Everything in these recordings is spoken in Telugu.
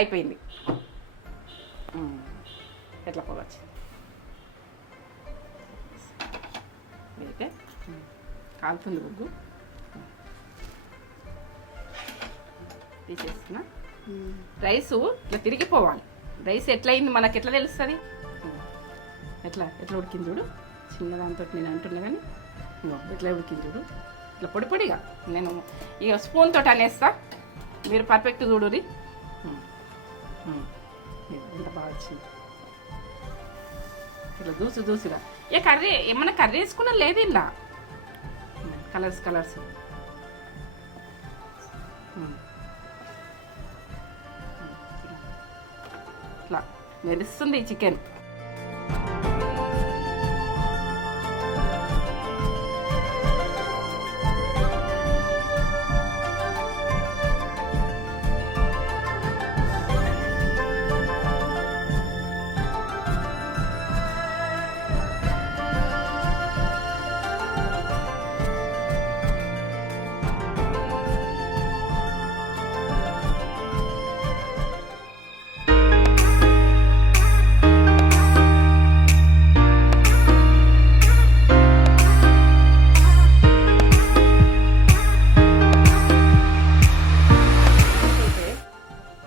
అయిపోయింది. ఎట్లా పోవచ్చు అయితే కాలుతుంది బుగ్గు తీసేస్తున్నా. రైసు ఇట్లా తిరిగిపోవాలి. రైస్ ఎట్లా అయింది మనకి ఎట్లా తెలుస్తుంది? ఎట్లా ఉడికింది చూడు. చిన్న దాంతో నేను అంటున్నా కానీ ఎట్లా ఉడికింది చూడు. ఇట్లా పొడి పొడిగా నేను ఇక స్పూన్ తోటి అనేస్తా. మీరు పర్ఫెక్ట్ చూడురి. ఎంత బాగా వచ్చింది ఇట్లా దూసుగా. ఏ కర్రీ ఏమన్నా కర్రీ వేసుకున్నా లేదు ఇలా కలర్స్ ఇట్లా మెరుస్తుంది ఈ చికెన్.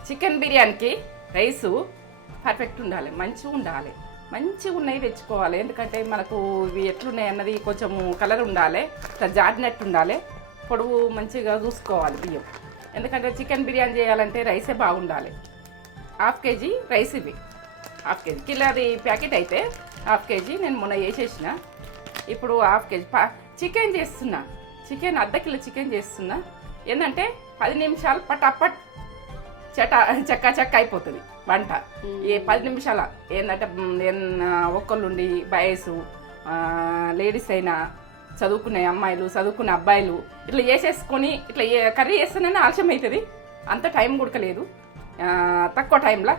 చికెన్ బిర్యానీకి రైసు పర్ఫెక్ట్ ఉండాలి, మంచిగా ఉన్నాయి తెచ్చుకోవాలి. ఎందుకంటే మనకు ఇవి ఎట్లున్నాయి అన్నది కొంచెం కలర్ ఉండాలి, ఇట్లా జాడినట్టు ఉండాలి, పొడవు మంచిగా చూసుకోవాలి బియ్యం. ఎందుకంటే చికెన్ బిర్యానీ చేయాలంటే రైసే బాగుండాలి. 1/2 kg రైస్ ఇవి, 1/2 kg కిలోది ప్యాకెట్ అయితే 1/2 kg నేను మొన్న వేసేసిన. ఇప్పుడు 1/2 kg చికెన్ చేస్తున్నా. చికెన్ 1/2 కిలో చికెన్ చేస్తున్నా. ఏంటంటే 10 నిమిషాలు పటాపట్ చెక్క అయిపోతుంది వంట. ఏ 10 నిమిషాల ఏంటంటే ఒక్కళ్ళుండి వయసు లేడీస్ అయినా చదువుకునే అమ్మాయిలు చదువుకునే అబ్బాయిలు ఇట్లా చేసేసుకొని ఇట్లా కర్రీ చేస్తేనే ఆలస్యం అవుతుంది. అంత టైం గుడకలేదు. తక్కువ టైంలో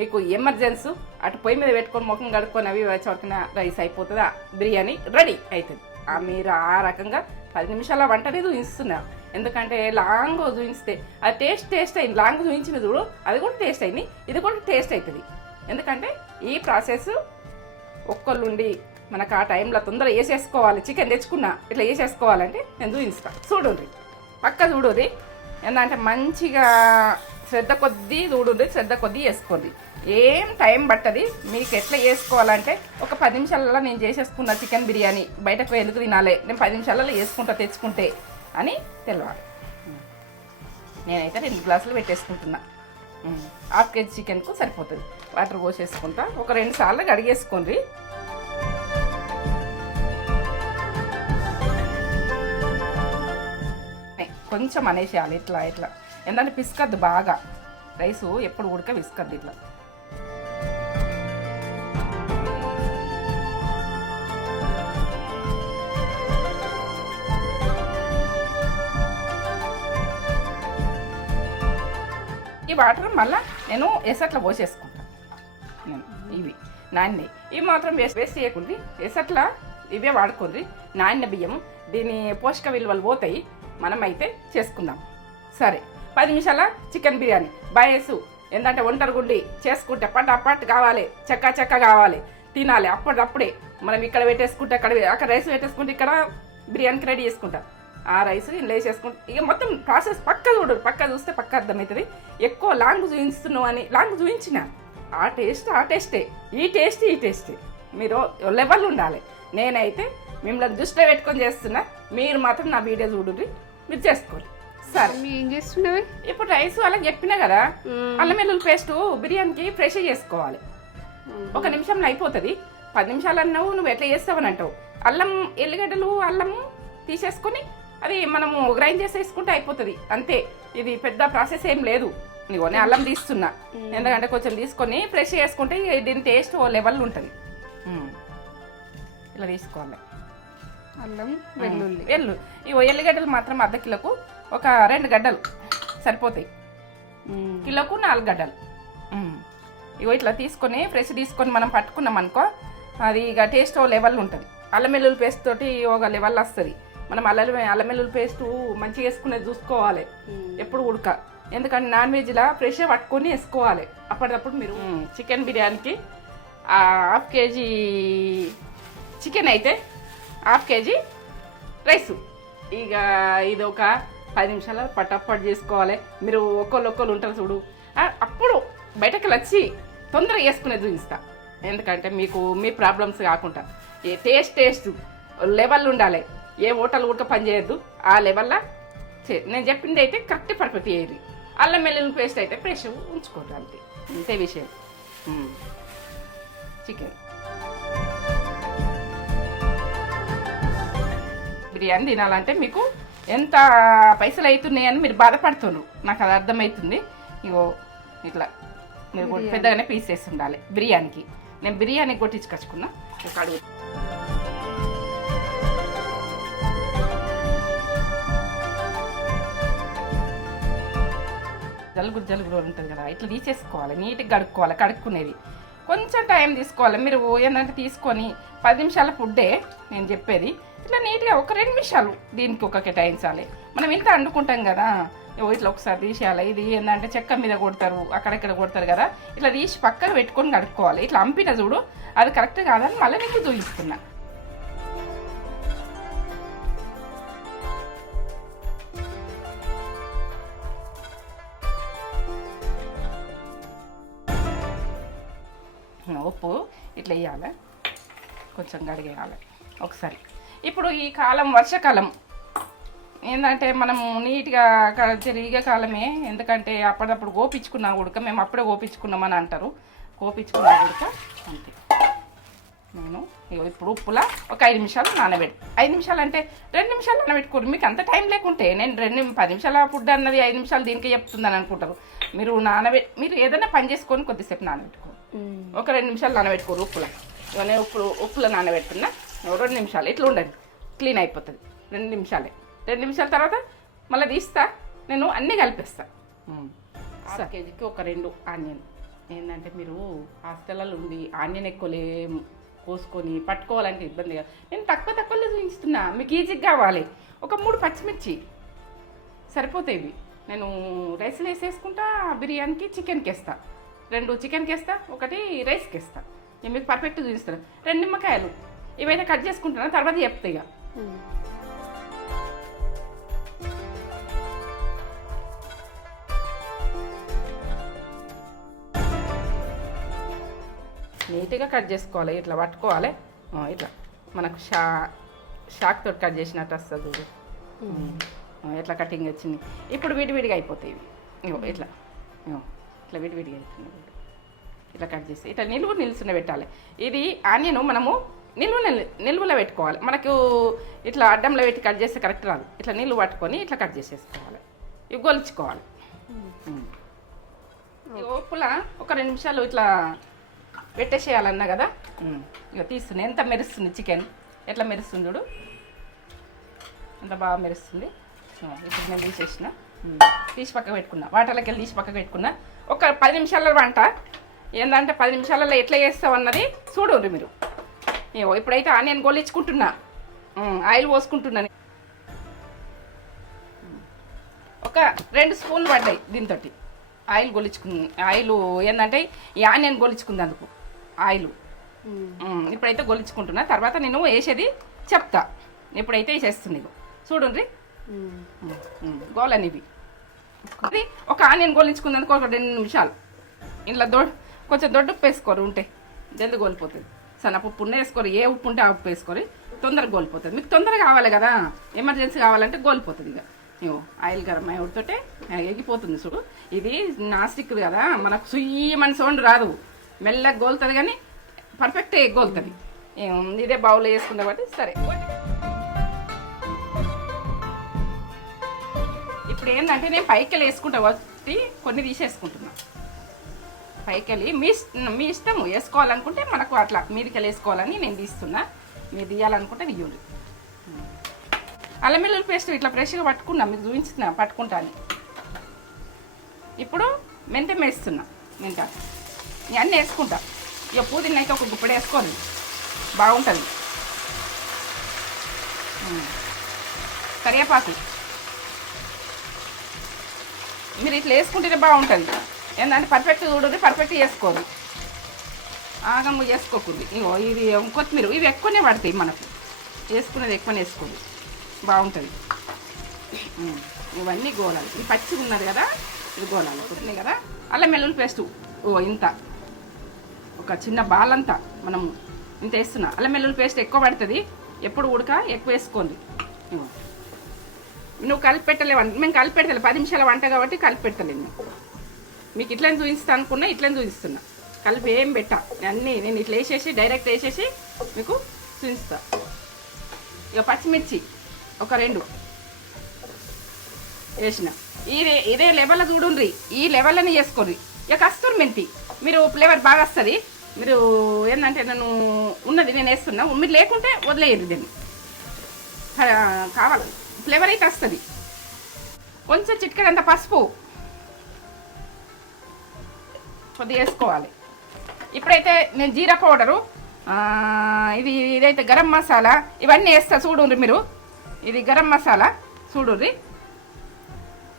మీకు ఎమర్జెన్సీ అటు పొయ్యి మీద పెట్టుకొని ముఖం కడుక్కొని అవి చోటిన రైస్ అయిపోతుంది, బిర్యానీ రెడీ అవుతుంది. మీరు ఆ రకంగా 10 నిమిషాల వంటనే చూపిస్తున్నా. ఎందుకంటే లాంగ్ చూపిస్తే అది టేస్ట్ అయింది. లాంగ్ చూపించిన చూడు అది కూడా టేస్ట్ అయింది, ఇది కూడా టేస్ట్ అవుతుంది. ఎందుకంటే ఈ ప్రాసెస్ ఒక్కళ్ళుండి మనకు ఆ టైంలో తొందరగా వేసేసుకోవాలి. చికెన్ తెచ్చుకున్నా ఇట్లా వేసేసుకోవాలంటే నేను చూపిస్తాను. చూడండి పక్క చూడుర్రి. ఏంటంటే మంచిగా శ్రద్ధ కొద్దీ చూడుర్రి, శ్రద్ధ కొద్దీ వేసుకోండి. ఏం టైం పట్టది. మీకు ఎట్లా వేసుకోవాలంటే ఒక 10 నిమిషాలలో నేను చేసేసుకున్న చికెన్ బిర్యానీ బయటకు ఎందుకు తినాలి, నేను 10 నిమిషాలలో వేసుకుంటా తెచ్చుకుంటే అని తెలవాలి. నేనైతే 2 గ్లాసులు పెట్టేసుకుంటున్నా. 1/2 kg చికెన్కు సరిపోతుంది. వాటర్ పోసేసుకుంటా. ఒక 2 సార్లు కడిగేసుకోండి. కొంచెం అనేసేయాలి ఇట్లా ఎందుకంటే పిసుకద్దు బాగా. రైసు ఎప్పుడు ఉడక పిసుకద్దు ఇట్లా. ఈ వాటర్ మళ్ళీ నేను ఎసట్లో పోసేసుకుంటాను. ఇవి నాణ్య ఇవి మాత్రం వేస్ట్ చేయకుండా ఎసట్లా ఇవే వాడుకోండి. నాణ్య బియ్యం దీని పోషక విలువలు పోతాయి. మనమైతే చేసుకుందాం. సరే 10 నిమిషాల చికెన్ బిర్యానీ బయసు. ఏంటంటే ఒంటరిగుండి చేసుకుంటే పట్ కావాలి, చెక్క కావాలి, తినాలి. అప్పుడప్పుడే మనం ఇక్కడ పెట్టేసుకుంటే అక్కడ రైస్ పెట్టేసుకుంటే ఇక్కడ బిర్యానీకి రెడీ చేసుకుంటాం. ఆ రైస్ ఇంట్లో వేసేసుకుంటే ఇక మొత్తం ప్రాసెస్ పక్క చూడు. పక్క చూస్తే పక్క అర్థమవుతుంది. ఎక్కువ లాంగ్ చూపిస్తున్నావు అని లాంగ్ చూపించిన ఆ టేస్టే, ఈ టేస్టే. మీరు లెవెల్ ఉండాలి. నేనైతే మిమ్మల్ని దృష్టిలో పెట్టుకొని చేస్తున్నా. మీరు మాత్రం నా వీడియో చూడుర్రి, మీరు చేసుకోండి. సరే ఏం చేస్తున్నావు? ఇప్పుడు రైస్ అలా చెప్పినా కదా, అల్లం వెల్లుల్లి పేస్ట్ బిర్యానీకి ఫ్రెష్ చేసుకోవాలి. 1 నిమిషంలో అయిపోతుంది. 10 నిమిషాలు అన్నావు, నువ్వు ఎట్లా చేస్తావని అంటావు. ఎల్లిగడ్డలు అల్లము తీసేసుకొని అది మనము గ్రైండ్ చేసేసుకుంటే అయిపోతుంది అంతే. ఇది పెద్ద ప్రాసెస్ ఏం లేదు. నీకు నేను అల్లం తీస్తున్నా ఎందుకంటే కొంచెం తీసుకొని ఫ్రెష్ చేసుకుంటే దీని టేస్ట్ ఓ లెవెల్ ఉంటుంది. ఇలా తీసుకోవాలి. అల్లం వెల్లుల్లి ఇవి ఎల్లిగడ్డలు మాత్రం 1/2 కిలోకు ఒక 2 గడ్డలు సరిపోతాయి. కిలోకు 4 గడ్డలు. ఇగో ఇట్లా తీసుకొని ఫ్రెష్ తీసుకొని మనం పట్టుకున్నాం అనుకో, అది ఇక టేస్ట్ ఓ లెవెల్ ఉంటుంది. అల్లం వెల్లుల్లి పేస్ట్ తోటి ఒక లెవెల్ వస్తుంది. మనం అల్లం వెల్లుల్లి పేస్ట్ మంచిగా వేసుకునేది చూసుకోవాలి. ఎప్పుడు ఉడక ఎందుకంటే నాన్ వెజ్లా ఫ్రెష్గా పట్టుకొని వేసుకోవాలి అప్పటికప్పుడు మీరు. చికెన్ బిర్యానీకి హాఫ్ కేజీ చికెన్ అయితే హాఫ్ కేజీ రైసు. ఇక ఇది ఒక 10 నిమిషాలు పట్టప్పటి చేసుకోవాలి. మీరు ఒక్కళ్ళు ఉంటారు చూడు, అప్పుడు బయటకు వచ్చి తొందరగా వేసుకునేది చూపిస్తా. ఎందుకంటే మీకు మీ ప్రాబ్లమ్స్ కాకుండా టేస్ట్ లెవెల్ ఉండాలి. ఏ హోటల్ కూడా పని చేయొద్దు, ఆ లెవెల్లో నేను చెప్పింది అయితే కరెక్ట్ పర్ఫెక్ట్ చేయరు. అల్లం వెల్లుల్లి పేస్ట్ అయితే ఫ్రెష్ ఉంచుకోండి, అంతే ఇంతే విషయం. చికెన్ బిర్యానీ తినాలంటే మీకు ఎంత పైసలు అవుతున్నాయని మీరు బాధపడుతున్నారు, నాకు అది అర్థమవుతుంది. ఇగో ఇట్లా మీరు పెద్దగానే పీసెస్ ఉండాలి బిర్యానీకి. నేను బిర్యానీ కొట్టించుకొచ్చుకున్నా ఒక అడుగు. జలుగురు ఉంటుంది కదా, ఇట్లా తీసేసుకోవాలి, నీట్గా కడుక్కోవాలి. కడుక్కునేది కొంచెం టైం తీసుకోవాలి. మీరు ఏంటంటే తీసుకొని 10 నిమిషాల ఫుడ్డే నేను చెప్పేది. ఇట్లా నీట్గా ఒక 2 నిమిషాలు దీనికి ఒక కేటాయించాలి. మనం ఇంత వండుకుంటాం కదా, ఇట్లా ఒకసారి తీసేయాలి. ఇది ఏంటంటే చెక్క మీద కొడతారు, అక్కడెక్కడ కొడతారు కదా, ఇట్లా తీసి పక్కన పెట్టుకొని కడుక్కోవాలి. ఇట్లా అంపిన చూడు, అది కరెక్ట్ కాదని మళ్ళీ నీకు చూపిస్తున్నా. ఉప్పు ఇట్లా వేయాలి, కొంచెం కడిగేయాలి ఒకసారి. ఇప్పుడు ఈ కాలం వర్షాకాలం ఏంటంటే మనము నీట్గా జరిగే కాలమే. ఎందుకంటే అప్పటికప్పుడు గోపించుకున్నా ఉడక, మేము అప్పుడే గోపించుకున్నామని అంటారు. గోపించుకున్నా ఉడక అంతే. నేను ఇప్పుడు ఉప్పులా ఒక 5 నిమిషాలు నానబెట్టి, 5 నిమిషాలు అంటే 2 నిమిషాలు నానబెట్టుకోరు. మీకు అంత టైం లేకుంటే నేను 10 నిమిషాల ఫుడ్ అన్నది 5 నిమిషాలు దీనికి చెప్తుందని అనుకుంటారు. మీరు మీరు ఏదైనా పని చేసుకొని కొద్దిసేపు నానబెట్టుకోరు, ఒక 2 నిమిషాలు నానబెట్టుకోరు ఉప్పులా. ఇవన్నీ ఉప్పులో నానబెట్టుకున్నా 2 నిమిషాలు ఇట్లా ఉండండి, క్లీన్ అయిపోతుంది. 2 నిమిషాలే. 2 నిమిషాల తర్వాత మళ్ళీ తీస్తా, నేను అన్నీ కలిపేస్తా. హాఫ్ కేజీకి ఒక 2 ఆనియన్. ఏంటంటే మీరు హాస్టల్లో ఉండి ఆనియన్ ఎక్కువ కోసుకొని పట్టుకోవాలంటే ఇబ్బంది కదా, నేను తక్కువలో చూపిస్తున్నా, మీకు ఈజీగా కావాలి. ఒక 3 పచ్చిమిర్చి సరిపోతాయి. నేను రైస్లో వేసేసుకుంటా, బిర్యానీకి చికెన్కి వేస్తా, 2 చికెన్కి వేస్తా, 1 రైస్కి వేస్తా. నేను మీకు పర్ఫెక్ట్ చూపిస్తాను. 2 నిమ్మకాయలు ఇవైతే కట్ చేసుకుంటున్నా, తర్వాత చెప్తా. ఇక నీట్గా కట్ చేసుకోవాలి, ఇట్లా పట్టుకోవాలి. ఇట్లా మనకు షాక్ తోటి కట్ చేసినట్టు వస్తుంది చూడు, ఎట్లా కటింగ్ వచ్చింది. ఇప్పుడు విడివిడిగా అయిపోతాయి ఇవి. ఇట్లా ఇట్లా విడివిడిగా అవుతుంది. ఇట్లా కట్ చేసి ఇట్లా నిలువున పెట్టాలి. ఇది ఆనియన్ మనము నిలువులో పెట్టుకోవాలి. మనకు ఇట్లా అడ్డంలో పెట్టి కట్ చేస్తే కరెక్ట్ రాదు. ఇట్లా నీళ్ళు పట్టుకొని ఇట్లా కట్ చేసేసుకోవాలి, ఇవి గొలుచుకోవాలి. ఉప్పులా ఒక 2 నిమిషాలు ఇట్లా పెట్టేసేయాలన్నా కదా. ఇక తీస్తుంది, ఎంత మెరుస్తుంది చికెన్, ఎట్లా మెరుస్తుంది చూడు, ఎంత బాగా మెరుస్తుంది. ఇప్పుడు నేను తీసేసిన, తీసి పక్కకు పెట్టుకున్నా, వాటర్లోకి వెళ్ళి తీసి పక్కకు పెట్టుకున్నా. ఒక 10 నిమిషాల వంట. ఏంటంటే 10 నిమిషాలలో ఎట్లా చేస్తావు అన్నది చూడండి మీరు. ఇప్పుడైతే ఆనియన్ గోలించుకుంటున్నా, ఆయిల్ పోసుకుంటున్నాను. ఒక 2 స్పూన్లు పడ్డాయి దీంతో ఆయిల్ గొలుచుకుంది. ఆయిల్ ఏంటంటే ఈ ఆనియన్ గొలుచుకుంది అందుకు ఆయిల్. ఇప్పుడైతే గొలుచుకుంటున్నా, తర్వాత నేను వేసేది చెప్తా. ఇప్పుడైతే వేసేస్తుంది చూడండి గోలనివి. అది ఒక ఆనియన్ గోలించుకుంది అనుకో, ఒక 2 నిమిషాలు. ఇంట్లో కొంచెం దొడ్డు ఉప్పు వేసుకోరు, ఉంటే జల్ది గోలిపోతుంది. సన్నపప్పు వేసుకోరు, ఏ ఉప్పు ఉంటే ఆ ఉప్పు వేసుకోరు, తొందరగా గోలిపోతుంది. మీకు తొందరగా కావాలి కదా, ఎమర్జెన్సీ కావాలంటే గోలిపోతుంది. ఇక ఆయిల్ గరం అయ్యేటితోటే ఎగిపోతుంది చూడు. ఇది నాస్టిక్ కదా, మనకు సుయ్యమని సౌండ్ రాదు, మెల్లగా గోలుతుంది కానీ పర్ఫెక్ట్ గోలుతుంది. ఇదే బౌల్లో వేసుకుంటా కాబట్టి సరే. ఇప్పుడు ఏంటంటే నేను పైకెళ్ళి వేసుకుంటా కాబట్టి కొన్ని తీసేసుకుంటున్నా. పైకెళ్ళి మీ ఇష్టం, వేసుకోవాలనుకుంటే మనకు అట్లా మీదికెళ్ళి వేసుకోవాలని నేను తీస్తున్నా. మీరు తీయాలనుకుంటే తీయండి. అల్లం వెల్లుల్లి పేస్ట్ ఇట్లా ఫ్రెష్గా పట్టుకున్నా, మీకు చూపించుతున్నా పట్టుకుంటాను. ఇప్పుడు మెంతం వేస్తున్నా, మెంతాకు ఇవన్నీ వేసుకుంటా. ఇక పుదీనా అయితే ఒక గుప్పడి వేసుకోండి, బాగుంటుంది. కరివేపాకు మీరు ఇట్లా వేసుకుంటేనే బాగుంటుంది. ఏంటంటే పర్ఫెక్ట్ చూడండి, పర్ఫెక్ట్ చేసుకోదు, ఆగమ్మ చేసుకోకూడదు. ఇగో ఇది కొత్తిమీర ఇవి ఎక్కువనే పడతాయి, మనకు వేసుకునేది ఎక్కువనే వేసుకోండి, బాగుంటుంది. ఇవన్నీ గోలాలి. ఇది పచ్చిగా ఉన్నది కదా, ఇది గోలాలి. కొత్తిమీర కదా, అల్లం వెల్లుల్లి పేస్టు ఇంత ఒక చిన్న బాల్ అంతా మనం ఇంత వేస్తున్నా. అల్లం వెల్లుల్లి పేస్ట్ ఎక్కువ పడుతుంది, ఎప్పుడు ఉడక ఎక్కువ వేసుకోండి. నువ్వు కలిపి పెట్టలేవు, మేము కలిపి పెట్టలేదు, 10 నిమిషాల వంట కాబట్టి కలిపి పెట్టలేము. మీకు ఇట్లని చూపిస్తా అనుకున్నా, ఇట్లని చూపిస్తున్నా, కలిపి ఏం పెట్టా అన్నీ. నేను ఇట్లా వేసేసి డైరెక్ట్ వేసేసి మీకు చూపిస్తా. ఇక పచ్చిమిర్చి ఒక 2 వేసిన. ఇదే లెవెల్లో చూడండి, ఈ లెవెల్లోనే చేసుకోండి. ఇక కస్తూరి మెంతి మీరు ఫ్లేవర్ బాగా వస్తుంది. మీరు ఏంటంటే నేను ఉన్నది నేను వేస్తున్నా, మీరు లేకుంటే వదిలేయరు, దీన్ని కావాలి ఫ్లేవర్ అయితే వస్తుంది. కొంచెం చిటికెడంత పసుపు కొద్దిగా వేసుకోవాలి. ఇప్పుడైతే నేను జీరా పౌడరు, ఇదైతే గరం మసాలా, ఇవన్నీ వేస్తా చూడుర్రి మీరు. ఇది గరం మసాలా చూడుర్రి,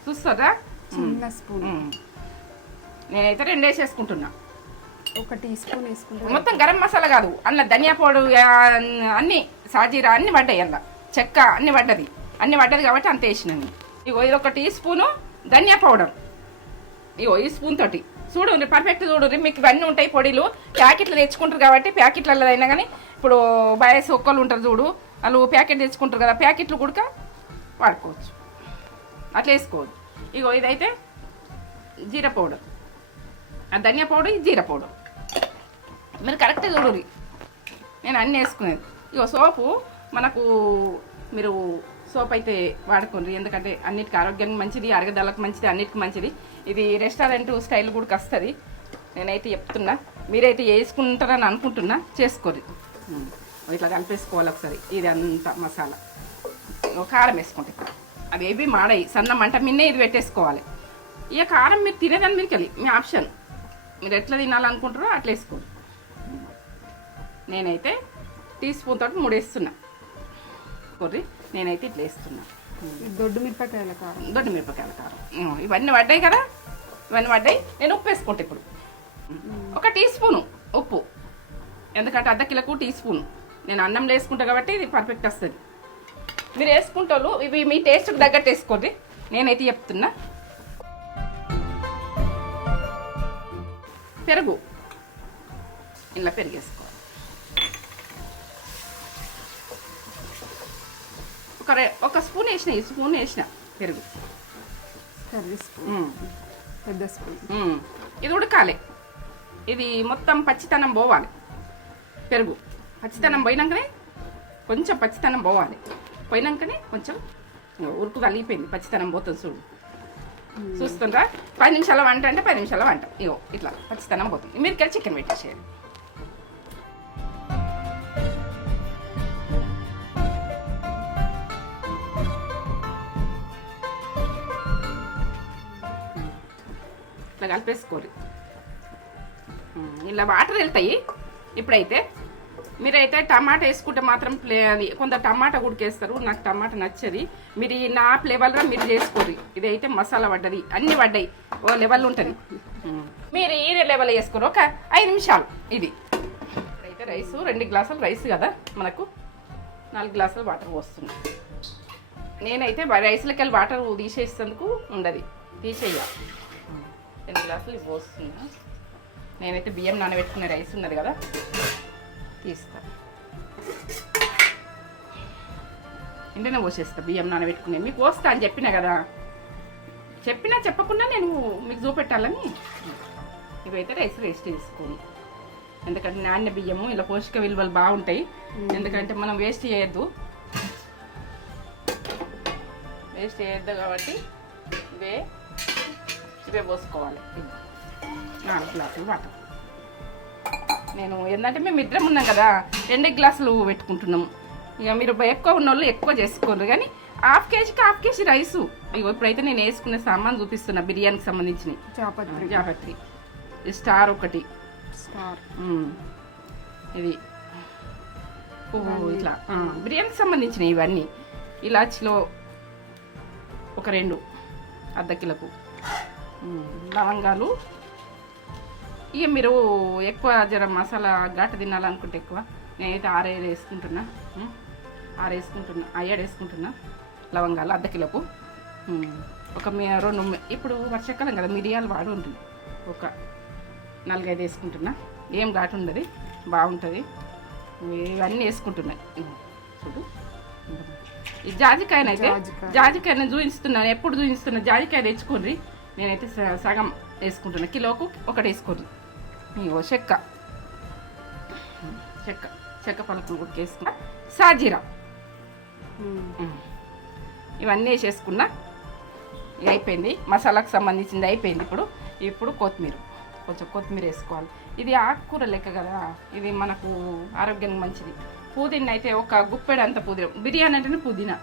చూస్తారా? చిన్న స్పూన్ నేనైతే 2 వేసేసుకుంటున్నా. 1 టీ స్పూన్ వేసుకుంటా. మొత్తం గరం మసాలా కాదు, అందులో ధనియా పౌడర్ అన్ని, సాజీరా అన్ని పడ్డాయి, అందులో చెక్క అన్ని పడ్డది కాబట్టి అంత వేసినాను. ఇగో ఇది 1 టీ స్పూను ధనియా పౌడర్, ఇగో ఈ స్పూన్ తోటి చూడండి, పర్ఫెక్ట్ చూడండి. మీకు ఇవన్నీ ఉంటాయి పొడిలు, ప్యాకెట్లు తెచ్చుకుంటారు కాబట్టి ప్యాకెట్లలో అయినా కానీ ఇప్పుడు బాయస్ ఒక్కళ్ళు ఉంటారు చూడు, వాళ్ళు ప్యాకెట్ తెచ్చుకుంటారు కదా, ప్యాకెట్లు కూడా వాడుకోవచ్చు, అట్లా వేసుకోవచ్చు. ఇగో ఇదైతే జీరా పౌడర్, ఆ ధనియా పౌడర్, ఈ జీరా పౌడర్ మీరు కరెక్ట్గా చూడండి, నేను అన్నీ వేసుకునేది. ఇగో సోపు మనకు మీరు సోప్ అయితే వాడుకోండి, ఎందుకంటే అన్నిటికీ ఆరోగ్యానికి మంచిది, అరగదలకు మంచిది, అన్నిటికీ మంచిది. ఇది రెస్టారెంట్ స్టైల్ కూడా వస్తుంది, నేనైతే చెప్తున్నా. మీరైతే వేసుకుంటారని అనుకుంటున్నా, చేసుకోరు. ఇట్లా కలిపేసుకోవాలి ఒకసారి. ఇది అంతా మసాలా కారం వేసుకుంటే అవి ఏవి మాడాయి, సన్న మంట మిన్నే ఇది పెట్టేసుకోవాలి. ఇక కారం మీరు తినేదాన్ని మీకు వెళ్ళి మీ ఆప్షన్, మీరు ఎట్లా తినాలనుకుంటారో అట్లా వేసుకోండి. నేనైతే టీ స్పూన్ తోటి 3 వేస్తున్నా కొర్రి, నేనైతే ఇట్లా వేస్తున్నా. దొడ్డు మిరపకాయల కారం, ఇవన్నీ పడ్డాయి కదా, ఇవన్నీ పడ్డాయి. నేను ఉప్పు వేసుకుంటా ఇప్పుడు, 1 టీ స్పూను ఉప్పు, ఎందుకంటే 1/2 కిలోకు టీ స్పూను. నేను అన్నంలో వేసుకుంటా కాబట్టి ఇది పర్ఫెక్ట్ వస్తుంది. మీరు వేసుకుంటారు, ఇవి మీ టేస్ట్కి తగ్గట్టు వేసుకోండి, నేనైతే చెప్తున్నా. పెరుగు ఇలా పెరిగేసుకోవాలి, ఒక స్పూన్ వేసిన, ఈ స్పూన్ వేసిన పెరుగు, పెద్ద స్పూన్. ఇది ఉడకాలి, ఇది మొత్తం పచ్చితనం పోవాలి. పెరుగు పచ్చితనం పోయినాకనే, కొంచెం పచ్చితనం పోవాలి, పోయినాకనే కొంచెం ఉరుకు కలిగిపోయింది, పచ్చితనం పోతుంది చూడు, చూస్తుండ్రా. 10 నిమిషాల వంట అంటే 10 నిమిషాల వంట. ఇగో ఇట్లా పచ్చితనం పోతుంది. మీరు చికెన్ పెట్టేసేయాలి. ఇట్లా కలిపేసుకోరు, ఇలా వాటర్ వెళ్తాయి. ఇప్పుడైతే మీరైతే టమాటా వేసుకుంటే మాత్రం అది కొంత టమాటా ఉడికేస్తారు, నాకు టమాటా నచ్చది. మీరు నా ఫ్లేవర్లో మీరు చేసుకోరు. ఇదైతే మసాలా పడ్డది, అన్నీ పడ్డాయి, ఓ లెవెల్ ఉంటుంది. మీరు ఈ లెవెల్ వేసుకోరు, ఒక 5 నిమిషాలు. ఇది ఇప్పుడైతే రైసు 2 గ్లాసులు రైస్ కదా, మనకు 4 గ్లాసులు వాటర్ పోస్తుంది. నేనైతే రైస్లోకి వెళ్ళి వాటర్ తీసేసేందుకు ఉండదు, తీసేయాలి. 2 గ్లాసులు ఇవి పోస్తున్నా. నేనైతే బియ్యం నానబెట్టుకునే రైస్ ఉన్నది కదా, తీస్తా. ఇంటనే పోసేస్తా బియ్యం నానబెట్టుకునే. మీకు పోస్తా అని చెప్పినా కదా, చెప్పకుండా నేను మీకు చూపెట్టాలని. ఇవైతే రైస్ వేస్ట్ చేసుకోండి, ఎందుకంటే నాణ్య బియ్యము ఇలా పోషక విలువలు బాగుంటాయి. ఎందుకంటే మనం వేస్ట్ చేయొద్దు కాబట్టి ఇవే పోసుకోవాలి. 4 గ్లాసులు వాటర్. నేను ఏంటంటే మేము ఇద్దరం ఉన్నాం కదా, 2 గ్లాసులు పెట్టుకుంటున్నాము. ఇక మీరు ఎక్కువ ఉన్న వాళ్ళు ఎక్కువ చేసుకోండి, కానీ 1/2 కేజీకి 1/2 కేజీ రైసు. ఇక ఇప్పుడైతే నేను వేసుకునే సామాన్ చూపిస్తున్నా, బిర్యానీకి సంబంధించినవి. జాపత్రి స్టార్ ఒకటి, ఇది ఇట్లా బిర్యానీకి సంబంధించినవి ఇవన్నీ. ఇలాచిలో ఒక 2 1/2 కిలోకు. లవంగాలు. ఇక మీరు ఎక్కువ జర మసాలా ఘాటు తినాలనుకుంటే ఎక్కువ, నేనైతే 6 వేసుకుంటున్నా. 7 వేసుకుంటున్నా లవంగాలు అర్ధ కిలోకు. ఒక 2 ఇప్పుడు వర్షాకాలం కదా, మిరియాలు వాడుంటుంది. ఒక 4-5 వేసుకుంటున్నా. ఏం ఘాటు ఉండదు, బాగుంటుంది. ఇవన్నీ వేసుకుంటున్నాయి. చూడు, ఈ జాజికాయనైతే జాజికాయని చూపిస్తున్నాను, ఎప్పుడు చూపిస్తున్నా. జాజికాయ తెచ్చుకోండి. నేనైతే సగం వేసుకుంటున్నా, కిలోకు 1 వేసుకోండి. ఇగో చెక్క పలుకులు కూడా వేసుకున్నా. సాజీరా ఇవన్నీ వేసేసుకున్నా. ఇక అయిపోయింది, మసాలాకు సంబంధించింది అయిపోయింది. ఇప్పుడు కొంచెం కొత్తిమీర వేసుకోవాలి. ఇది ఆకుకూర లెక్క కదా, ఇది మనకు ఆరోగ్యానికి మంచిది. పుదీనా అయితే ఒక గుప్పెడు అంత పుదీనా, బిర్యానీ అంటేనే పుదీనా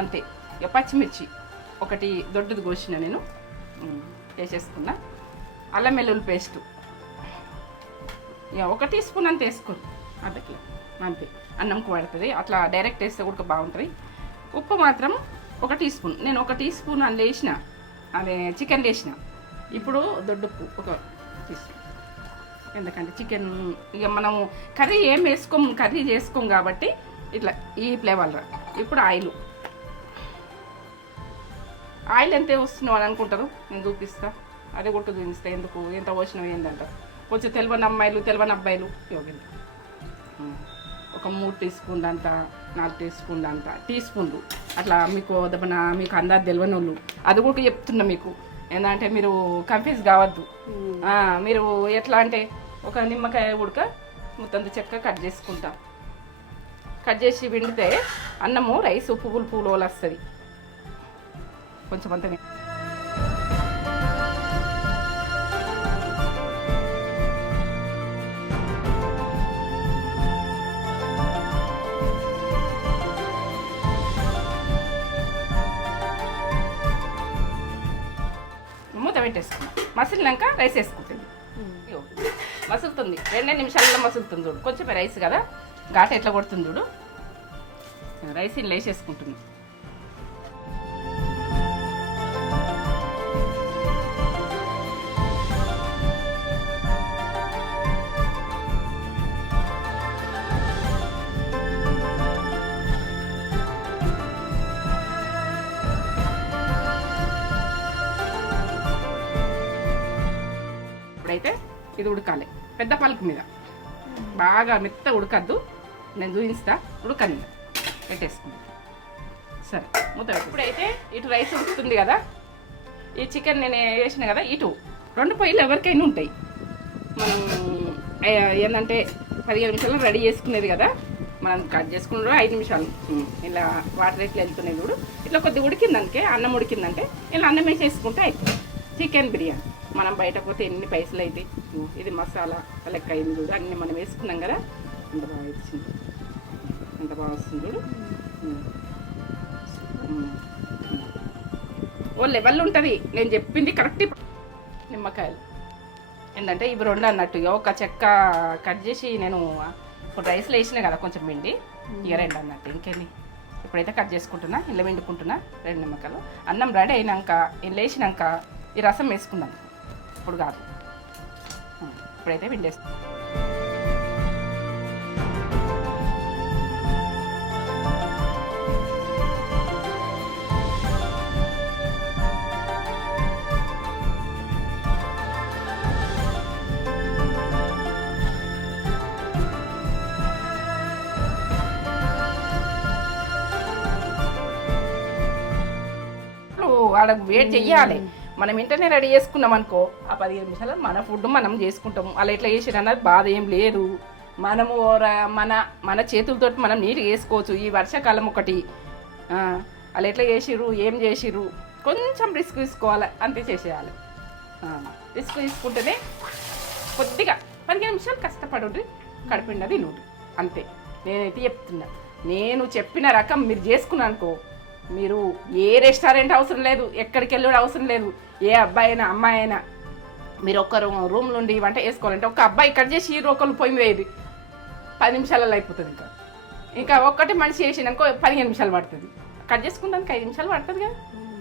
అంతే. ఇక పచ్చిమిర్చి 1 దొడ్డది కోసిన నేను వేసేసుకున్నా. అల్లం వెల్లుల్లి పేస్టు ఇక 1 టీ స్పూన్ అంత వేసుకోరు, అర్ధ కిలో అంతే. అన్నంకు పడుతుంది, అట్లా డైరెక్ట్ వేస్తే కూడా బాగుంటుంది. ఉప్పు మాత్రం 1 టీ స్పూన్. నేను 1 టీ స్పూన్ అందులో వేసిన, అదే చికెన్ వేసిన. ఇప్పుడు దొడ్డుప్పు 1 టీ స్పూన్. ఎందుకంటే చికెన్ ఇక మనము కర్రీ చేసుకోం కాబట్టి ఇట్లా ఈ ఫ్లేవర్లో. ఇప్పుడు ఆయిల్ ఎంత వస్తున్నావు అని అనుకుంటారు, నేను చూపిస్తా. అదే కొట్టు చూపిస్తా, ఎందుకు ఎంత పోసినావు ఏంటంటారు. కొంచెం తెలియని అమ్మాయిలు తెలియని అబ్బాయిలు యోగింది. ఒక 3 టీ స్పూన్లు అంతా, 4 టీ స్పూన్లు అంతా, టీ స్పూన్లు అట్లా. మీకు అందాజు తెలియని వాళ్ళు అది కూడా చెప్తున్నా మీకు. ఏంటంటే మీరు కన్ఫ్యూజ్ కావద్దు. మీరు ఎట్లా అంటే ఒక నిమ్మకాయ ఉడక మొత్తం చెక్క కట్ చేసుకుంటాం. కట్ చేసి విండితే అన్నము రైస్ పువ్వులు వస్తుంది కొంచెం అంతా. మూత పెట్టేసుకున్నాం. మసిలినాక రైస్ వేసుకుంటుంది. మసులుతుంది, 2 నిమిషాలలో మసులుతుంది. చూడు, కొంచెం రైస్ కదా, ఘాట ఎట్లా కొడుతుంది చూడు. రైస్ ఇలా వేసేసుకుంటుంది. ఇప్పుడైతే ఇది ఉడకాలి పెద్ద పలుకు మీద, బాగా మెత్త ఉడకద్దు. నేను చూపిస్తా, ఉడకని పెట్టేసుకుంటా. సరే, మూత. ఇప్పుడైతే ఇటు రైస్ ఉడుకుతుంది కదా, ఈ చికెన్ నేను వేసిన కదా, ఇటు 2 పొయ్యిలు ఎవరికైనా ఉంటాయి. మనం ఏంటంటే 15 నిమిషాలు రెడీ చేసుకునేది కదా, మనం కట్ చేసుకున్నాడు 5 నిమిషాలు. ఇలా వాటర్ ఎట్లా వెళ్తున్నాయి చూడు, ఇట్లా కొద్దిగా ఉడికిందంటే, అన్నం ఉడికిందంటే ఇలా అన్నం వేసేసుకుంటే అయిపోతుంది చికెన్ బిర్యానీ. మనం బయట పోతే ఎన్ని పైసలు అయితే. ఇది మసాలా లెక్క అయింది చూడు, అన్నీ మనం వేసుకున్నాం కదా, ఎంత బాగా వచ్చింది, ఎంత బాగా వస్తుంది చూడు. ఓ లెవెల్ ఉంటుంది, నేను చెప్పింది కరెక్ట్. నిమ్మకాయలు ఏంటంటే ఇవి 2 అన్నట్టు. ఒక చెక్క కట్ చేసి నేను ఇప్పుడు రైస్లో వేసినా కదా కొంచెం పిండి, ఇక 2 అన్నట్టు. ఇంకెళ్ళి ఇప్పుడైతే కట్ చేసుకుంటున్నా, ఇలా వండుకుంటున్నా 2 నిమ్మకాయలు. అన్నం రెడీ అయినాక ఇలా వేసినాక ఈ రసం వేసుకున్నాను. ఇప్పుడు కాదు, ఇప్పుడైతే పిండేస్తాను. ఆడ వెయిట్ చెయ్యాలి. మనం ఇంటనే రెడీ చేసుకున్నాం అనుకో, ఆ 15 నిమిషాలు మన ఫుడ్ మనం చేసుకుంటాము. అలా ఎట్లా చేసారు అన్నది బాధ ఏం లేదు. మనము మన చేతులతో మనం నీట్గా వేసుకోవచ్చు. ఈ వర్షాకాలం ఒకటి అలా ఎట్లా చేసిర్రు, ఏం చేసిర్రు, కొంచెం రిస్క్ తీసుకోవాలి, అంతే చేసేయాలి. రిస్క్ తీసుకుంటేనే కొద్దిగా 15 నిమిషాలు కష్టపడుండ్రి, కడిపిండది నూరు అంతే. నేనైతే చెప్తున్నా, నేను చెప్పిన రకం మీరు చేసుకున్నాను అనుకో, మీరు ఏ రెస్టారెంట్ అవసరం లేదు, ఎక్కడికి వెళ్ళడం అవసరం లేదు. ఏ అబ్బాయి అయినా అమ్మాయి అయినా మీరు ఒక్క రూమ్ నుండి వంట వేసుకోవాలంటే ఒక అబ్బాయి కట్ చేసి ఒకళ్ళు పొయ్యి వేయదు, 10 నిమిషాలలో అయిపోతుంది. ఇంకా ఒక్కటి మనిషి వేసినాకో 15 నిమిషాలు పడుతుంది. కట్ చేసుకుంటానికి 5 నిమిషాలు పడుతుంది కదా.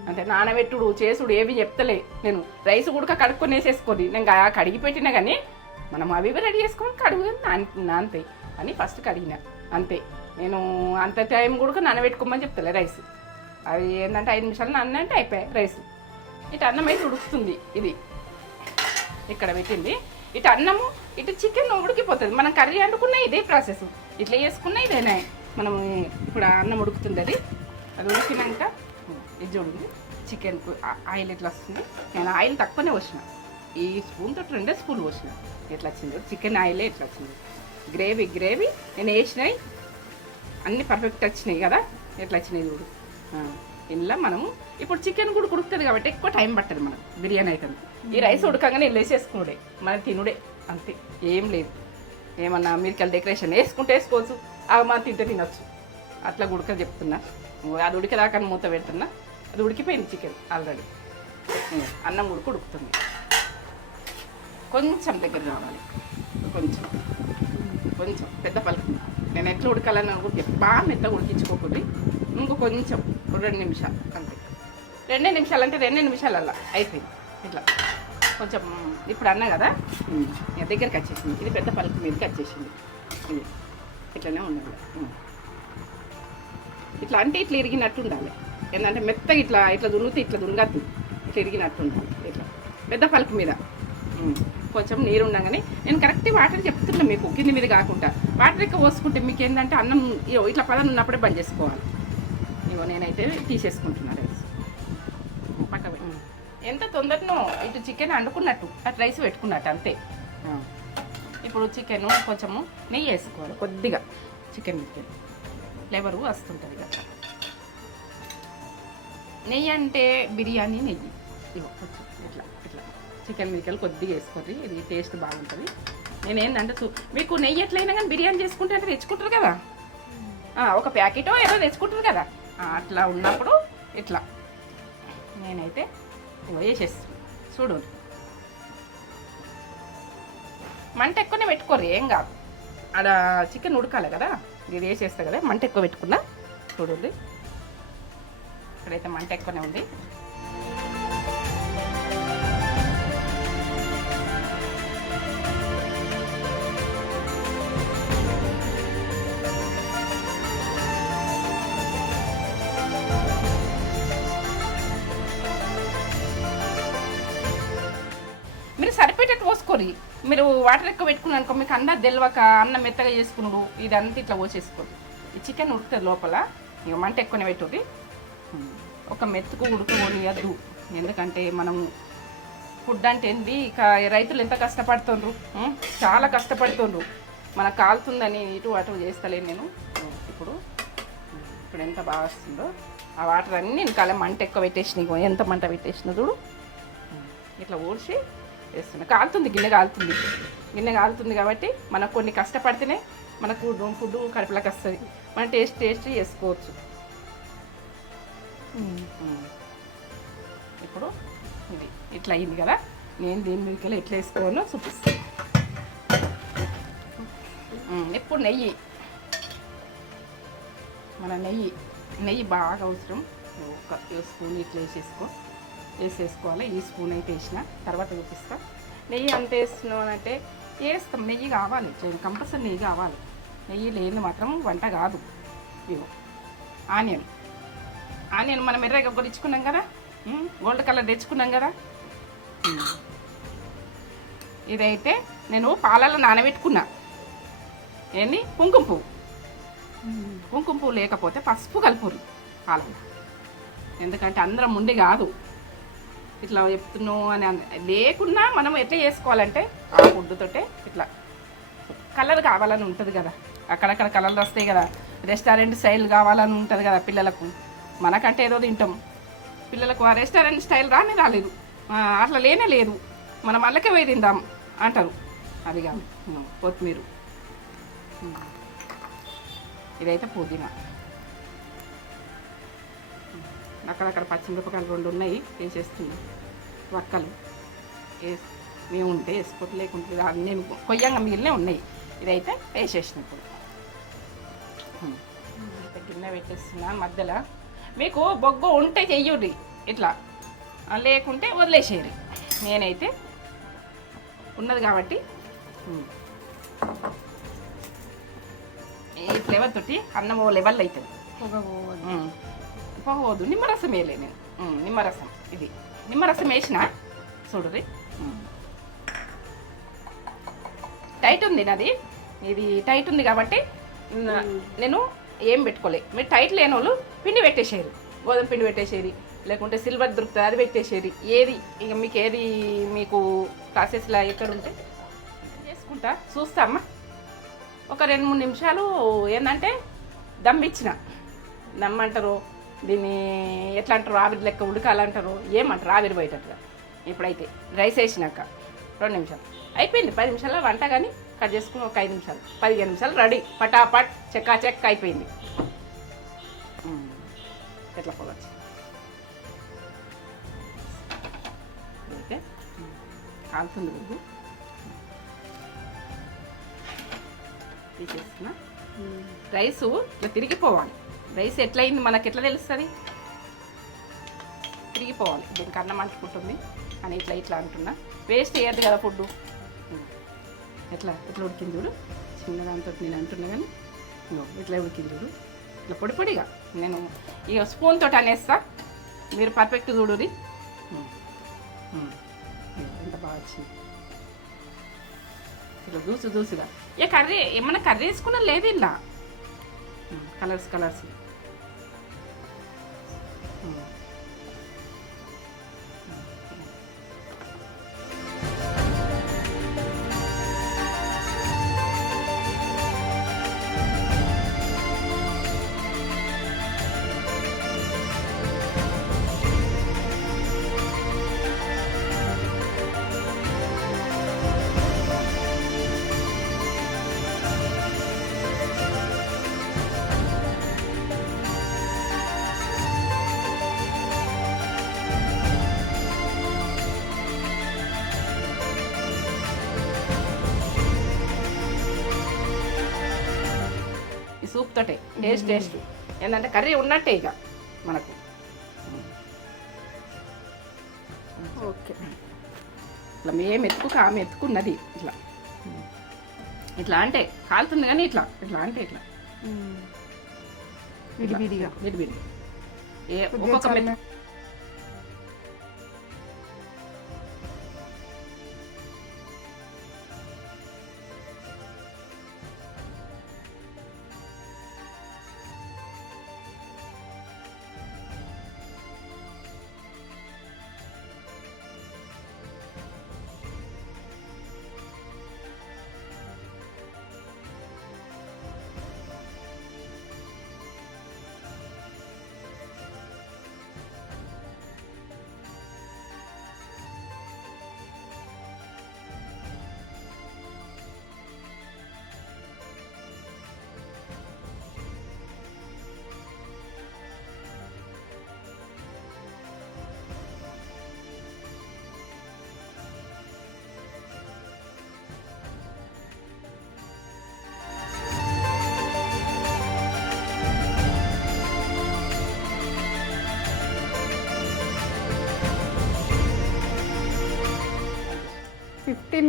అంటే నానబెట్టుడు చేసుడు ఏవి చెప్తలే నేను. రైస్ ఉడక కడుక్కొని వేసేసుకొని నేను కడిగి పెట్టినా కానీ మనం అవి రెడీ చేసుకొని కడుగు అంతే అని ఫస్ట్ కడిగిన అంతే. నేను అంత టైం కూడా నానబెట్టుకోమని చెప్తలే రైస్. అవి ఏంటంటే 5 నిమిషాలు నానంటే అయిపోయాయి రైస్. ఇటు అన్నం అయితే ఉడుకుతుంది. ఇది ఇక్కడ పెట్టింది. ఇటు అన్నము ఇటు చికెన్ ఉడికిపోతుంది. మనం కర్రీ వండుకున్న ఇదే ప్రాసెస్, ఇట్లా చేసుకున్న ఇదేనా. మనం ఇప్పుడు అన్నం ఉడుకుతుంది, అది ఉడికినాక ఇది చూడండి చికెన్కు ఆయిల్ ఎట్లా వస్తుంది. నేను ఆయిల్ తక్కువనే పోసిన, ఈ స్పూన్తో 2 స్పూన్లు పోసిన. ఎట్లా వచ్చింది చికెన్ ఆయిలే ఎట్లా వచ్చింది. గ్రేవీ నేను వేసినాయి అన్నీ పర్ఫెక్ట్ వచ్చినాయి కదా. ఎట్లా వచ్చినాయి చూడు. ఇందులో మనము ఇప్పుడు చికెన్ కూడా ఉడుకుతుంది కాబట్టి ఎక్కువ టైం పట్టదు మనకు బిర్యానీ అవుతుంది. ఈ రైస్ ఉడకంగానే ఇల్లు వేసేసుకున్నాడే మనం తినుడే అంతే, ఏం లేదు. ఏమన్నా మిరకాయలు డెకరేషన్ వేసుకుంటే వేసుకోవచ్చు, అవి మనం తింటే తినొచ్చు. అట్లా ఉడక చెప్తున్నా. అది ఉడికేదాకా మూత పెడుతున్నా. అది ఉడికిపోయింది చికెన్ ఆల్రెడీ. అన్నం ఉడుకుతుంది. కొంచెం దగ్గర కావాలి, కొంచెం పెద్ద పలుకు. నేను ఎట్లా ఉడకాలని అనుకుంటే బాగా మెత్తగా ఉడికించుకోకూడదు. ఇంకో కొంచెం 2 నిమిషాలు అంతే. 2 నిమిషాలు అంటే 2 నిమిషాలల్లా అయిపోయింది. ఇట్లా కొంచెం ఇప్పుడు అన్నా కదా దగ్గరికి వచ్చేసింది. ఇది పెద్ద పలుకు మీదకి వచ్చేసింది. ఇది ఇట్లనే ఉండాలి. ఇట్లా అంటే ఇట్లా ఇరిగినట్టు ఉండాలి. ఏంటంటే మెత్తగా ఇట్లా దున్నుతే ఇట్లా దున్నగద్దు, ఇట్లా ఇరిగినట్టు ఉండాలి. ఇట్లా పెద్ద పలుకు మీద కొంచెం నీరు ఉండగానే నేను కరెక్ట్ వాటర్ చెప్తున్నా మీకు, కింది మీద కాకుండా. వాటర్ ఎక్కువ పోసుకుంటే మీకు ఏంటంటే అన్నం ఇట్లా పదం ఉన్నప్పుడే బంద్ చేసుకోవాలి. ఇగో నేనైతే తీసేసుకుంటున్నా రైస్ పక్క. ఎంత తొందరనో ఇటు చికెన్ వండుకున్నట్టు అటు రైస్ పెట్టుకున్నట్టు అంతే. ఇప్పుడు చికెన్ కొంచెము నెయ్యి వేసుకోవాలి కొద్దిగా. చికెన్ ఫ్లేవరు వస్తుంటుంది కదా. నెయ్యి అంటే బిర్యానీ నెయ్యి. ఇగో కొంచెం ఇట్లా చికెన్ మిరకాయలు కొద్దిగా వేసుకోండి, ఇది టేస్ట్ బాగుంటుంది. నేనేంటంటే మీకు నెయ్యి ఎట్లయినా కానీ బిర్యానీ చేసుకుంటే అంటే తెచ్చుకుంటారు కదా, ఒక ప్యాకెటో ఏదో తెచ్చుకుంటారు కదా. అట్లా ఉన్నప్పుడు ఇట్లా నేనైతే వేసేస్తాను. చూడు మంట ఎక్కువనే పెట్టుకోరు, ఏం కాదు. ఆడ చికెన్ ఉడకాలి కదా, ఇది వేసేస్తా కదా. మంట ఎక్కువ పెట్టుకున్నా చూడండి. ఇక్కడైతే మంట ఎక్కువనే ఉంది. మీరు సరిపెట్టేట్టు పోసుకోరు. మీరు వాటర్ ఎక్కువ పెట్టుకున్నాను అనుకో, మీకు అన్నం తెలియక అన్నం మెత్తగా చేసుకున్నాడు ఇదంతా ఇట్లా పోసేసుకోరు. ఈ చికెన్ ఉడుకుతుంది లోపల. ఇక మంట ఎక్కువనే పెట్టుది. ఒక మెత్తుకు ఉడుకోనియద్దు. ఎందుకంటే మనం ఫుడ్ అంటే ఏంది, ఇక రైతులు ఎంత కష్టపడుతుండ్రు, చాలా కష్టపడుతుండ్రు. మనకు కాలుతుందని ఇటు అటు చేస్తలేను నేను. ఇప్పుడు ఎంత బాగా వస్తుందో ఆ వాటర్ అన్నీ ఇంకా మంట ఎక్కువ పెట్టేసినాయి. ఎంత మంట పెట్టేసిన చూడు. ఇట్లా ఊడ్చి వేస్తున్నా. కాలుతుంది, గిన్నె కాలుతుంది కాబట్టి మనకు కొన్ని కష్టపడితేనే మనకు ఫుడ్ కడుపులోకి వస్తుంది. మనం టేస్ట్ చేసుకోవచ్చు. ఇప్పుడు ఇది ఇట్లా అయింది కదా. నేను దీని మీదకి ఎట్లా వేసుకోవాలో చూపిస్తాను. ఇప్పుడు నెయ్యి, మన నెయ్యి బాగా అవసరం. ఒక స్పూన్ ఇట్లా వేసేసుకోవాలి. ఈ స్పూన్ అయితే వేసిన తర్వాత చూపిస్తా. నెయ్యి అంత వేస్తున్నాం అంటే వేస్తాం. నెయ్యి కావాలి, కంపల్సరీ నెయ్యి కావాలి. నెయ్యి లేని మాత్రం వంట కాదు. ఇగో ఆనియన్ మనం ఎర్రగా కొట్టించుకున్నాం కదా, గోల్డ్ కలర్ తెచ్చుకున్నాం కదా. ఇదైతే నేను పాలలో నానబెట్టుకున్నా. ఏంది కుంకుమ పువ్వు లేకపోతే పసుపు కలుపురు పాలలో. ఎందుకంటే అందరం ముందే కాదు ఇట్లా చెప్తున్నావు అని లేకున్నా మనం ఎట్లా చేసుకోవాలంటే ఆ ఫుడ్తోటే ఇట్లా కలర్ కావాలని ఉంటుంది కదా. అక్కడక్కడ కలర్లు వస్తాయి కదా. రెస్టారెంట్ స్టైల్ కావాలని ఉంటుంది కదా పిల్లలకు. మనకంటే ఏదో తింటాం, పిల్లలకు ఆ రెస్టారెంట్ స్టైల్ రాలేదు. అట్లా లేదు, మనం అల్లకే పోయి తిందాం అంటారు. అది కాదు. కొత్తిమీర, ఇదైతే పుదీనా, అక్కడక్కడ పచ్చిమిరపకాయలు 2 ఉన్నాయి వేసేస్తున్నాం. వక్కలు మేము ఉంటే వేసుకోవట్లేదు, లేకుంటే నేను కొయ్యంగా మిగిలినే ఉన్నాయి. ఇదైతే వేసేసినప్పుడు గిన్నె పెట్టేస్తున్నాను. మధ్యలో మీకు బొగ్గు ఉంటే చెయ్యుర్రి, ఇట్లా లేకుంటే వదిలేసేయాలి. నేనైతే ఉన్నది కాబట్టి ఈ ఫ్లేవర్ తోటి అన్నం ఓ లెవెల్ అవుతుంది. పోవద్దు. నిమ్మరసం వేయలే నేను. నిమ్మరసం ఇది నిమ్మరసం వేసిన చూడుది. టైట్ ఉంది నాది, ఇది టైట్ ఉంది కాబట్టి నేను ఏం పెట్టుకోలే. మీరు టైట్ లేని వాళ్ళు పిండి పెట్టేసేది, గోధుమ పిండి పెట్టేసేది, లేకుంటే సిల్వర్ దొరుకుతుంది అది పెట్టేసేది. ఏది ఇక మీకు ఏది మీకు ప్రాసెస్లా ఎక్కడ ఉంటే చేసుకుంటా. చూస్తామ్మా ఒక 2-3 నిమిషాలు ఏంటంటే దమ్ ఇచ్చిన. దమ్ అంటారు దీన్ని, ఎట్లా అంటారు, ఆవిరి లెక్క ఉడకాలంటారు, ఏమంటారు ఆవిరి పోయేటట్టుగా. ఇప్పుడైతే రైస్ వేసినాక 2 నిమిషాలు అయిపోయింది. 10 నిమిషాల్లో వంట కానీ కట్ చేసుకుని ఒక 5 నిమిషాలు 15 నిమిషాలు రెడీ. పటాపట్ చెక్కా చెక్క అయిపోయింది. ఎట్లా పోవచ్చు అయితే కాలుతుంది గుడ్డు తీసేస్తున్నా. రైసు ఇట్లా తిరిగిపోవాలి. రైస్ ఎట్లయింది మనకి ఎట్లా తెలుస్తుంది? తిరిగిపోవాలి. దీనికి అన్నం అంటుకుంటుంది అని ఇట్లా ఇట్లా అంటున్నా. వేస్ట్ చేయద్దు కదా ఫుడ్. ఎట్లా ఎట్లా ఉడికింది చూడు. చిన్న దాంతో నేను అంటున్నా కానీ ఇట్లా ఉడికింది చూడు. ఇట్లా పొడి పొడిగా నేను ఇక స్పూన్ తోటి అనేస్తా. మీరు పర్ఫెక్ట్ చూడుది. ఎంత బాగా వచ్చింది ఇట్లా దూసు దూసుగా. ఇక కర్రీ ఏమన్నా కర్రీ వేసుకున్నా లేదు ఇలా కలర్స్ కలర్స్. సూప్ తోటే టేస్ట్ ఏంటంటే కర్రీ ఉన్నట్టే ఇక మనకు. ఓకే ఇట్లా మేము ఎత్తుకు ఆమె ఎత్తుకున్నది ఇట్లా ఇట్లా అంటే కాలుతుంది కానీ ఇట్లా ఇట్లా అంటే ఇట్లా విడివిడిగా విడివిడి ఒక్కొక్క మెత్తు.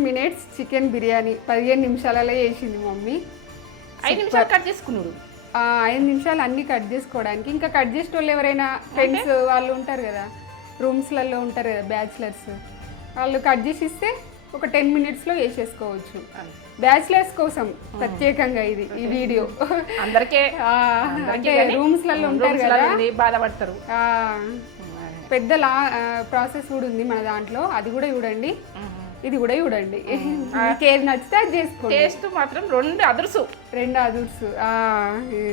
minutes చికెన్ బిర్యానీ 15 నిమిషాలలో చేసింది మమ్మీ. 5 నిమిషాలు కట్ చేసుకున్నాడు. 5 నిమిషాలు అన్ని కట్ చేసుకోవడానికి. ఇంకా కట్ చేసే వాళ్ళు ఎవరైనా ఫ్రెండ్స్ వాళ్ళు ఉంటారు కదా, రూమ్స్లలో ఉంటారు కదా బ్యాచిలర్స్, వాళ్ళు కట్ చేసి ఇస్తే ఒక 10 minutesలో చేసేసుకోవచ్చు. బ్యాచిలర్స్ కోసం ప్రత్యేకంగా ఇది ఈ వీడియో. అందరికీ అంటే రూమ్స్లలో ఉంటారు కదా, బాధపడతారు. పెద్ద ప్రాసెస్ కూడా ఉంది మన దాంట్లో, అది కూడా చూడండి, ఇది కూడా చూడండి. ఏది నచ్చితే అది చేసుకోండి. టేస్ట్ మాత్రం రెండు అదుర్సు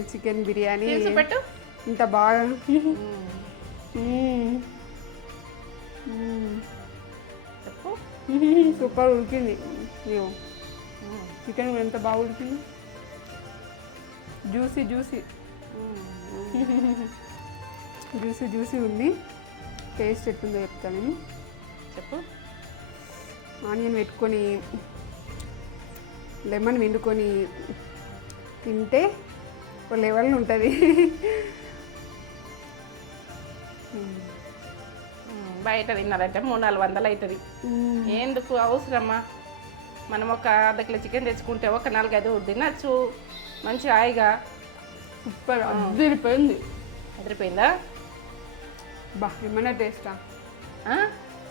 చికెన్ బిర్యానీ పెట్టు ఇంత బాగా సూపర్ ఉడికింది. చికెన్ ఎంత బాగా ఉడికింది, జ్యూసీ జ్యూసీ జ్యూసీ జ్యూసీ ఉంది. టేస్ట్ ఎట్లుందో చెప్తాను నేను. చెప్పు. ఆనియన్ పెట్టుకొని లెమన్ పిండుకొని తింటే ఒక లెవెల్ ఉంటుంది. బయట తిన్నారంటే 300-400 అవుతుంది. ఎందుకు అవసరమ్మా? మనం ఒక అర్ధ కిలో చికెన్ తెచ్చుకుంటే ఒక 4-5 తినచ్చు మంచి హాయిగా. సూపర్ అదిరిపోయింది. అదిరిపోయిందా? బా ఏమన్నా టేస్టా?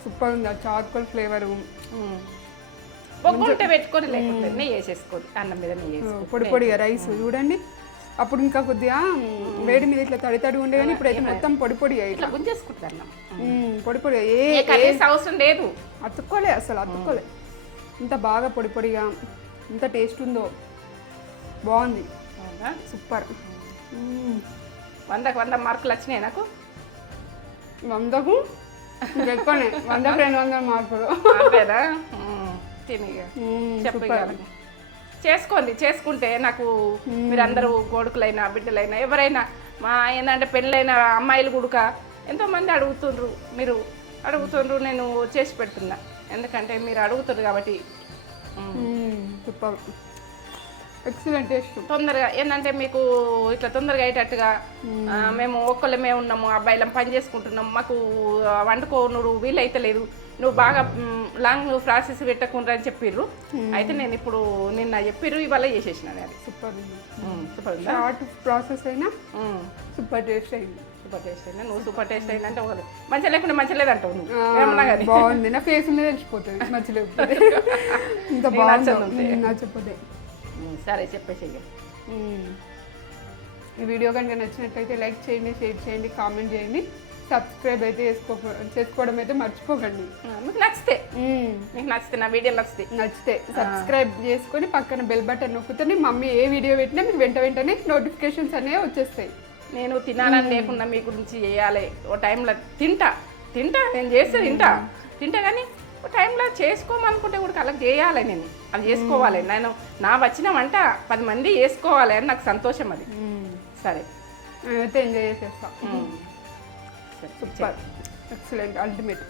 సూపర్ ఉంది. ఆ చార్కోల్ ఫ్లేవరు. పొగ్గుంటే పెట్టుకొని లేకుంటే నెయ్యి వేసేసుకోండి, అన్నం మీద నెయ్యి వేసుకోండి. పొడి పొడిగా రైస్ చూడండి. అప్పుడు ఇంకా కొద్దిగా వేడి మీద ఇట్లా తడి ఉండే కానీ ఇప్పుడైతే మొత్తం పొడి పొడిగా ఇట్లా గుంజేసుకుంటారు అన్నం. పొడి పొడిగా ఏ కర్రీస్ అవసరం లేదు. అతుక్కోలే, అసలు అతుక్కోలే. ఇంత బాగా పొడి పొడిగా ఇంత టేస్ట్ ఉందో. బాగుంది, సూపర్. 100కి 100 మార్కులు వచ్చినాయి నాకు. 100కు ఎక్కువనే, 100కు 200 మార్కులు. అంతేనా? తినిగా చెప్పగలను. చేసుకోండి, చేసుకుంటే నాకు మీరందరూ కొడుకులైనా బిడ్డలైనా ఎవరైనా మా ఏంటంటే పెళ్ళైన అమ్మాయిలు కూడా ఎంతోమంది అడుగుతుండ్రు, మీరు అడుగుతుండ్రు, నేను చేసి పెడుతున్నా. ఎందుకంటే మీరు అడుగుతుండ్రు కాబట్టి. Super, excellent taste. తొందరగా ఏంటంటే మీకు ఇట్లా తొందరగా అయ్యేటట్టుగా మేము ఒక్కళ్ళమే ఉన్నాము, అబ్బాయిలం పని చేసుకుంటున్నాం, మాకు వండుకోను వీలైతే లేదు, నువ్వు బాగా లాంగ్ ప్రాసెస్ పెట్టకుండా అని చెప్పిర్రు. అయితే నేను ఇప్పుడు నిన్న చెప్పిర్రు, ఇవాళ చేసేసినాను. అది సూపర్ సూపర్ ఉందా? షార్ట్ ప్రాసెస్ అయినా సూపర్ టేస్ట్ అయింది. సూపర్ టేస్ట్ అయినా నువ్వు సూపర్ టేస్ట్ అయిందంటే ఒకరు మంచిగా లేకుండా మంచిగా లేదంటావు నువ్వు. ఏమన్నా కానీ బాగుంది, నా ఫేస్ మీద తెలిసిపోతుంది మంచిగా లేకపోతే. ఇంత బాగుంది నచ్చపోతే. సరే చెప్పేసి. ఈ వీడియో కనుక నచ్చినట్లయితే లైక్ చేయండి, షేర్ చేయండి, కామెంట్ చేయండి, సబ్స్క్రైబ్ అయితే చేసుకోవడం అయితే మర్చిపోకండి. మీకు నచ్చితే, మీకు నచ్చితే నా వీడియో నచ్చితే సబ్స్క్రైబ్ చేసుకొని పక్కన బెల్ బటన్ నొక్కుతూనే మమ్మీ ఏ వీడియో పెట్టినా మీకు వెంటనే నోటిఫికేషన్స్ అనేవి వచ్చేస్తాయి. నేను తినాలని లేకుండా మీ గురించి చేయాలి. ఓ టైంలో తింటా నేను చేస్తే తింటా కానీ ఓ టైంలో చేసుకోమనుకుంటే కూడా అలా చేయాలి. నేను అది చేసుకోవాలి. నేను నా వచ్చిన వంట 10 మంది చేసుకోవాలి అని నాకు సంతోషం. అది సరే, నేనైతే ఎంజాయ్ చేసేస్తాను. Super, excellent, ultimate.